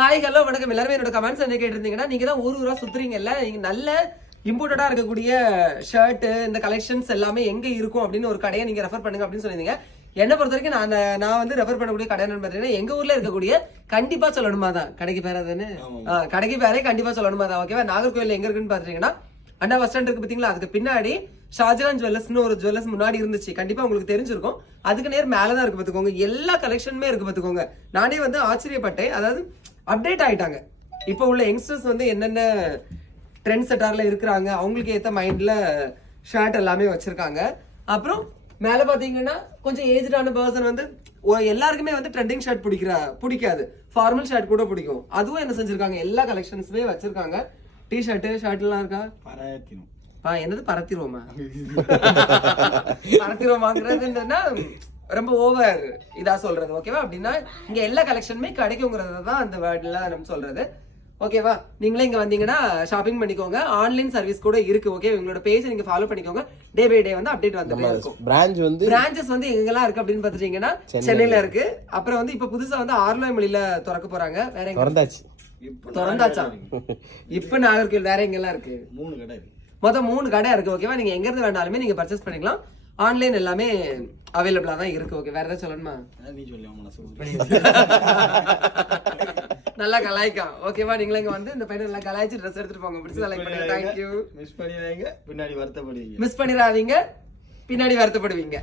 Hi hello வணக்கம். எல்லாருமே என்னோட கமெண்ட்ஸ் என்ன கேட்டிருந்தீங்கன்னா, நீங்க தான் ஊரா சுத்துறீங்கல்ல, நீங்க நல்ல இம்போர்ட்டடா இருக்கக்கூடிய ஷர்ட் இந்த கலெக்ஷன்ஸ் எல்லாமே எங்க இருக்கும் அப்படின்னு ஒரு கடையை நீங்க ரெஃபர் பண்ணுங்க அப்படின்னு சொல்லியிருந்தீங்க. என்ன பொறுத்த வரைக்கும் நான் வந்து ரெஃபர் பண்ணக்கூடிய கடை என்னன்னு பாத்தீங்கன்னா, எங்க ஊர்ல இருக்கக்கூடிய கண்டிப்பா சொல்லணுமா தான் கடைக்கு பேரா தானே, கடைக்கு பேரே கண்டிப்பா சொல்லணுமா தான். ஓகேவா? நாகர்கோவில் எங்க இருக்குன்னு பாத்தீங்கன்னா, அண்ணா பஸ் ஸ்டாண்ட் இருக்கு பாத்தீங்களா, அதுக்கு பின்னாடி ஷாஜகான் ஜுவல்லர்ஸ்னு ஒரு ஜுவல்லர்ஸ் முன்னாடி இருந்துச்சு, கண்டிப்பா உங்களுக்கு தெரிஞ்சிருக்கும். அதுக்கு நேர் மேலதான் இருக்கு பாத்துக்கோங்க. எல்லா கலெக்ஷனுமே இருக்கு பாத்துக்கோங்க. நானே வந்து ஆச்சரியப்பட்டேன். அதாவது அப்டேட் ஆயிட்டாங்க. இப்போ உள்ள யங்ஸ்டர்ஸ் வந்து என்னென்ன ட்ரெண்ட் செட்டார்ல இருக்கிறாங்க, அவங்களுக்கு ஏத்த மைண்ட்ல ஷர்ட் எல்லாமே வச்சிருக்காங்க. அப்புறம் மேல பாத்தீங்கன்னா கொஞ்சம் ஏஜ்டான பர்சன் வந்து எல்லாருக்குமே வந்து ட்ரெண்டிங் ஷர்ட் பிடிக்காது, ஃபார்மல் ஷர்ட் கூட பிடிக்கும். அதுவும் என்ன செஞ்சிருக்காங்க, எல்லா கலெக்ஷன்ஸுமே வச்சிருக்காங்க. டி ஷர்ட் எல்லாம் இருக்கா? என்னது பரத்திருவோமா? பரத்திருவோமாங்கிறது என்னன்னா ரொம்ப ஓவர் இதா சொல்றது. ஓகேவா? அப்படின்னா இங்க எல்லா கலெக்ஷனுமே கிடைக்குங்கிறத தான் அந்த வேர்ட்ல நம்ம சொல்றது. ஓகேவா? நீங்களே இங்க வந்தீங்கன்னா ஷாப்பிங் பண்ணிக்கோங்க. ஆன்லைன் சர்வீஸ் கூட இருக்கு. ஓகே, உங்களோட பேஜ் நீங்க ஃபாலோ பண்ணிக்கோங்க. டே பை டே வந்து அப்டேட் வந்துட்டே இருக்கும். பிரான்ச்சஸ் வந்து எங்கெல்லாம் இருக்கு அப்படின்னு பாத்துட்டீங்கன்னா, சென்னையில இருக்கு. அப்புறம் வந்து இப்ப புதுசா வந்து ஆர்லோமொழியில திறக்க போறாங்க. வேற எங்க திறந்தாச்சா? இப்ப நாகர்கோவில். வேற எங்கெல்லாம் இருக்கு? 3 கடை இருக்கு. மொத்தம் 3 கடை இருக்கு. ஓகேவா? நீங்க எங்க இருந்து வேண்டாலுமே நீங்க பர்ச்சேஸ் பண்ணிக்கலாம். ஆன்லைன் எல்லாமே அவைலபிளா தான் இருக்கு. ஓகே, வேற ஏதாவது சொல்லணுமா? நல்லா கலாய்க்கான். ஓகேவா? நீங்களே இங்க வந்து இந்த பையன் நல்லா கலாய்ச்சி ட்ரெஸ் எடுத்துட்டு போங்க. பிடிச்சதா லைக் பண்ணுங்க. Thank you. மிஸ் பண்ணிடாதீங்க, பின்னாடி வருத்தப்படுவீங்க.